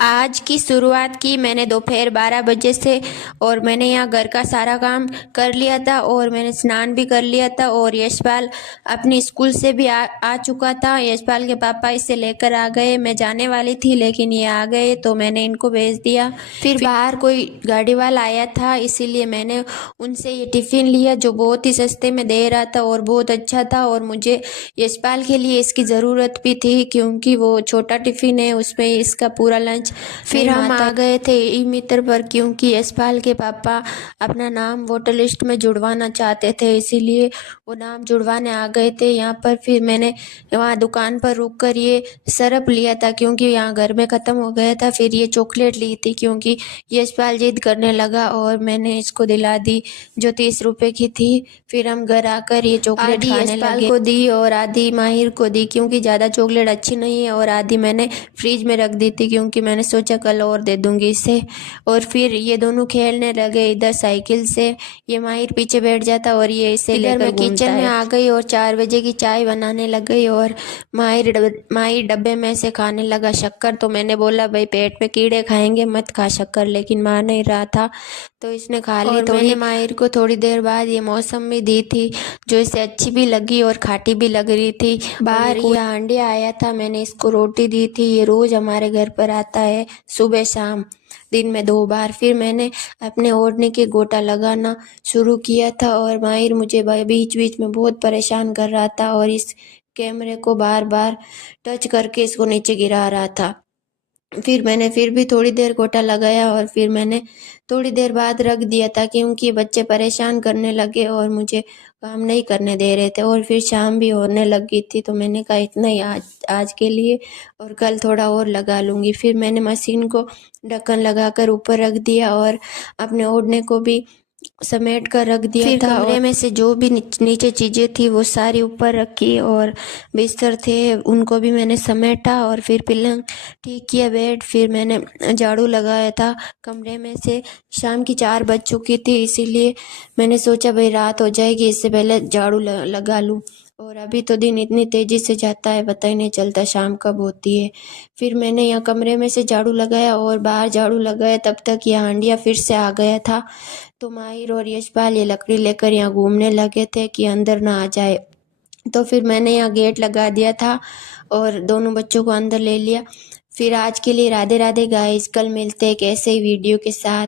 आज की शुरुआत की मैंने दोपहर 12 बजे से और मैंने यहाँ घर का सारा काम कर लिया था और मैंने स्नान भी कर लिया था और यशपाल अपनी स्कूल से भी आ चुका था। यशपाल के पापा इसे लेकर आ गए। मैं जाने वाली थी लेकिन ये आ गए तो मैंने इनको भेज दिया। फिर बाहर कोई गाड़ी वाला आया था इसीलिए मैंने उनसे ये टिफ़िन लिया जो बहुत ही सस्ते में दे रहा था और बहुत अच्छा था और मुझे यशपाल के लिए इसकी ज़रूरत भी थी क्योंकि वो छोटा टिफ़िन है, उसमें इसका पूरा लंच। फिर हम आ गए थे ई मित्र पर क्योंकि यशपाल के पापा अपना नाम वोटर लिस्ट में जुड़वाना चाहते थे, इसीलिए वो नाम जुड़वाने आ गए थे यहाँ पर। फिर मैंने वहाँ दुकान पर रुक कर ये सरप लिया था क्योंकि यहाँ घर में ख़त्म हो गया था। फिर ये चॉकलेट ली थी क्योंकि यशपाल जिद करने लगा और मैंने इसको दिला दी जो 30 रुपए की थी। फिर हम घर आकर ये चॉकलेट खाने लगे। को दी और आधी माहिर को दी क्योंकि ज़्यादा चॉकलेट अच्छी नहीं है और आधी मैंने फ्रिज में रख दी थी क्योंकि मैंने सोचा कल और दे दूंगी इसे। और फिर ये दोनों खेलने लगे इधर साइकिल से। ये माहिर पीछे बैठ जाता और ये इसे लेकर मैं किचन में आ गई और 4 बजे की चाय बनाने लग गई और माहिर डब्बे में से खाने लगा शक्कर। तो मैंने बोला भाई पेट में कीड़े खाएंगे मत खा शक्कर, लेकिन मान नहीं रहा था तो इसने खा ली। तो मैंने माहिर को थोड़ी देर बाद ये मौसमी दी थी जो इसे अच्छी भी लगी और खाटी भी लग रही थी। बाहर ये हांडिया आया था, मैंने इसको रोटी दी थी। ये रोज हमारे घर पर आता है सुबह शाम, दिन में 2 बार। फिर मैंने अपने ओढ़ने के गोटा लगाना शुरू किया था और माहिर मुझे बीच बीच में बहुत परेशान कर रहा था और इस कैमरे को बार बार टच करके इसको नीचे गिरा रहा था। फिर मैंने फिर भी थोड़ी देर गोटा लगाया और फिर मैंने थोड़ी देर बाद रख दिया था क्योंकि बच्चे परेशान करने लगे और मुझे काम नहीं करने दे रहे थे और फिर शाम भी होने लगी थी। तो मैंने कहा इतना ही आज के लिए और कल थोड़ा और लगा लूँगी। फिर मैंने मशीन को ढक्कन लगाकर ऊपर रख दिया और अपने ओढ़ने को भी समेट कर रख दिया था। कमरे में से जो भी नीचे चीज़ें थी वो सारी ऊपर रखी और बिस्तर थे उनको भी मैंने समेटा और फिर पलंग ठीक किया, बेड। फिर मैंने झाड़ू लगाया था कमरे में से। शाम की 4 बज चुकी थी इसीलिए मैंने सोचा भाई रात हो जाएगी इससे पहले झाड़ू लगा लूँ। और अभी तो दिन इतनी तेज़ी से जाता है पता ही नहीं चलता शाम कब होती है। फिर मैंने यहाँ कमरे में से झाड़ू लगाया और बाहर झाड़ू लगाया, तब तक ये हांडिया फिर से आ गया था। तो माहिर और यशपाल ये लकड़ी लेकर यहाँ घूमने लगे थे कि अंदर ना आ जाए। तो फिर मैंने यहाँ गेट लगा दिया था और दोनों बच्चों को अंदर ले लिया। फिर आज के लिए राधे राधे गाइस, कल मिलते हैं एक ऐसे ही वीडियो के साथ।